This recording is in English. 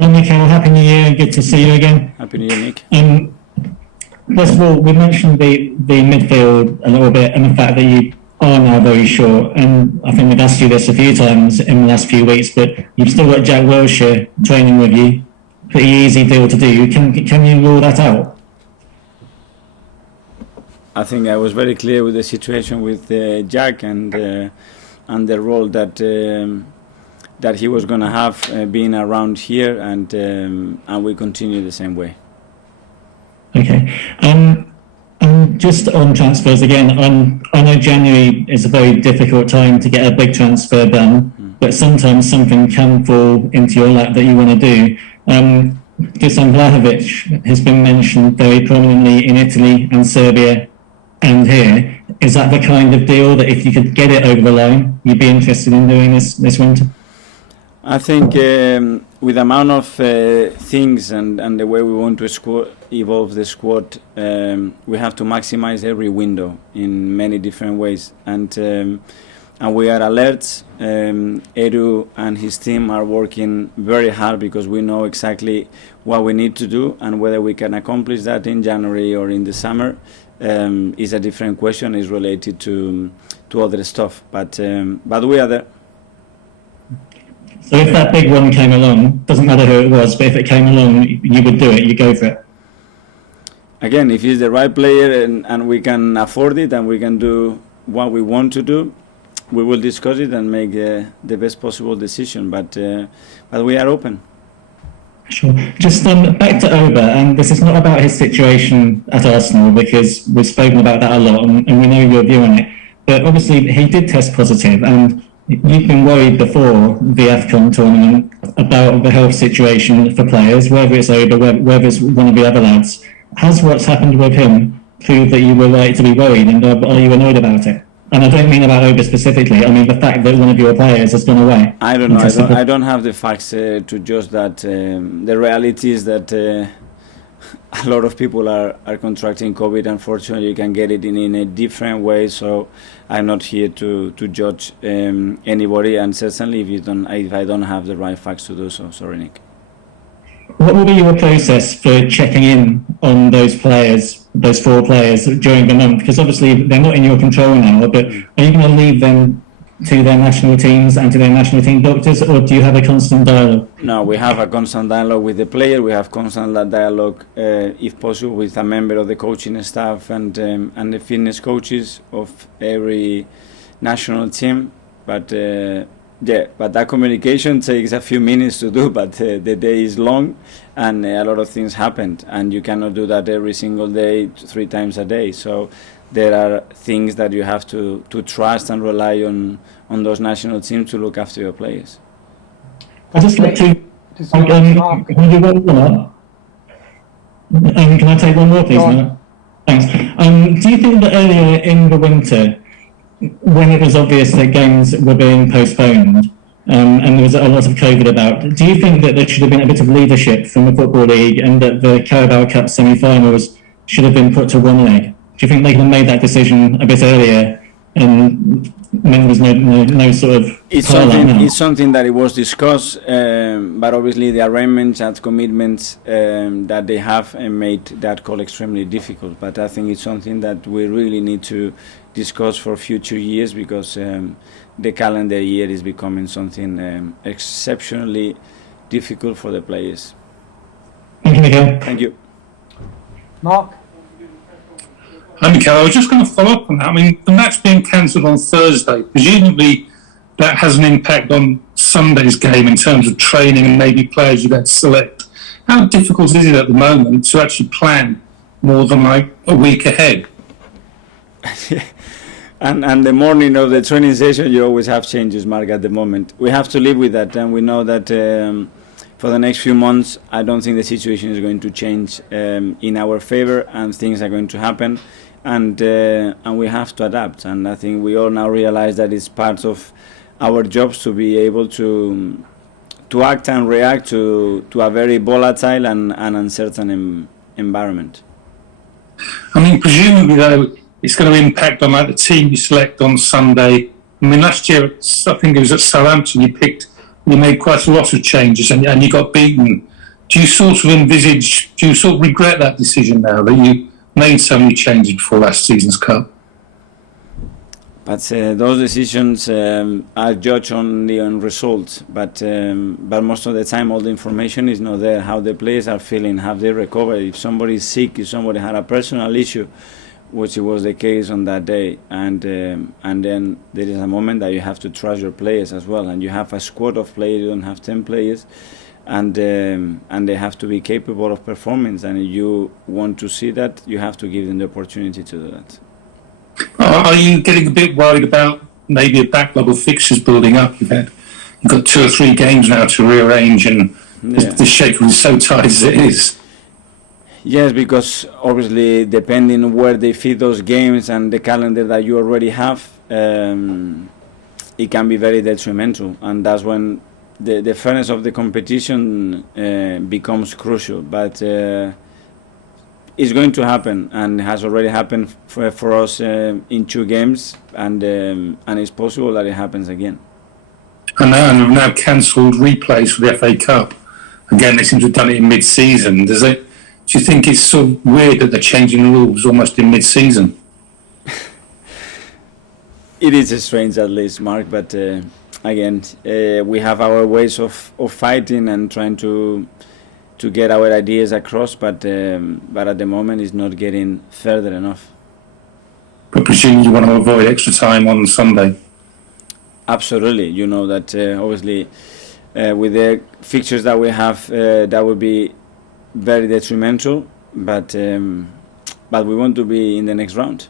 Hi Mikel, Happy New Year, good to see you again. Happy New Year, Nick. First of all, we mentioned the midfield a little bit and the fact that you are now very short, and I think we've asked you this a few times in the last few weeks, but you've still got Jack Wilshere training with you. Pretty easy deal to do. Can you rule that out? I think I was very clear with the situation with Jack and the role that he was going to have being around here, and we continue the same way. Okay. And just on transfers again, I know January is a very difficult time to get a big transfer done, but sometimes something can fall into your lap that you want to do. Just on Vlahovic has been mentioned very prominently in Italy and Serbia and here. Is that the kind of deal that if you could get it over the line, you'd be interested in doing this winter? I think with the amount of things and the way we want to evolve the squad, we have to maximize every window in many different ways. And we are alert. Edu and his team are working very hard because we know exactly what we need to do, and whether we can accomplish that in January or in the summer is a different question. Is related to other stuff, but we are there. So if that big one came along, doesn't matter who it was, but if it came along, you would do it, you go for it? Again, if he's the right player and we can afford it and we can do what we want to do, we will discuss it and make the best possible decision, but we are open. Sure. Just back to Auba, and this is not about his situation at Arsenal, because we've spoken about that a lot and we know your view on it, but obviously he did test positive, and you've been worried before the AFCON tournament about the health situation for players, whether it's Auba, whether it's one of the other lads. Has what's happened with him proved that you were right to be worried, and are you annoyed about it? And I don't mean about Auba specifically, I mean the fact that one of your players has gone away. I don't know, I don't have the facts to judge that. The reality is that a lot of people are contracting COVID. Unfortunately, you can get it in a different way, so I'm not here to judge anybody, and certainly if I don't have the right facts to do so. Sorry, Nick. What will be your process for checking in on those players, those 4 players, during the month? Because obviously they're not in your control now, but are you going to leave them to their national teams and to their national team doctors, or do you have a constant dialogue? No, we have a constant dialogue with the player. We have constant dialogue, if possible, with a member of the coaching staff and the fitness coaches of every national team. But but that communication takes a few minutes to do. But the day is long, and a lot of things happen, and you cannot do that every single day, 3 times a day. So there are things that you have to trust and rely on those national teams to look after your players. I just like to. Can you do one more? Can I take one more, please? Thanks. Do you think that earlier in the winter, when it was obvious that games were being postponed, and there was a lot of COVID about, do you think that there should have been a bit of leadership from the Football League, and that the Carabao Cup semi-finals should have been put to one leg? Do you think they could have made that decision a bit earlier, and meant there's no sort of... It's something that it was discussed, but obviously the arrangements and commitments that they have made that call extremely difficult. But I think it's something that we really need to discuss for future years, because the calendar year is becoming something exceptionally difficult for the players. Thank you, Mikel. Thank you. Mark? Hi, Mikel. I was just going to follow up on that. I mean, the match being cancelled on Thursday, presumably that has an impact on Sunday's game in terms of training and maybe players you're going to select. How difficult is it at the moment to actually plan more than like a week ahead? And the morning of the training session, you always have changes, Mark, at the moment. We have to live with that, and we know that for the next few months, I don't think the situation is going to change in our favor, and things are going to happen, and we have to adapt. And I think we all now realize that it's part of our jobs to be able to act and react to a very volatile and uncertain environment. I mean, presumably, though, it's going to impact on like the team you select on Sunday. I mean, last year, I think it was at Southampton, you picked you made quite a lot of changes and you got beaten. Do you sort of regret that decision now that you made so many changes before last season's cup? But those decisions are judged only on results. But most of the time, all the information is not there. How the players are feeling, have they recovered? If somebody is sick, if somebody had a personal issue, which was the case on that day, and then there is a moment that you have to trust your players as well. And you have a squad of players. You don't have 10 players, and they have to be capable of performance. And if you want to see that, you have to give them the opportunity to do that. Are you getting a bit worried about maybe a backlog of fixtures building up? You've got 2 or 3 games now to rearrange, and the schedule is so tight as it is. Yes, because obviously, depending on where they fit those games and the calendar that you already have, it can be very detrimental, and that's when the fairness of the competition becomes crucial. But it's going to happen, and has already happened for us in 2 games, and it's possible that it happens again. And we've now cancelled replays for the FA Cup. Again, they seem to have done it in mid-season. Do you think it's so weird that they're changing rules almost in mid-season? It is strange, at least, Mark. But again, we have our ways of fighting and trying to get our ideas across, but at the moment it's not getting further enough. But presumably you want to avoid extra time on Sunday. Absolutely, you know that obviously with the fixtures that we have, that would be very detrimental. But we want to be in the next round.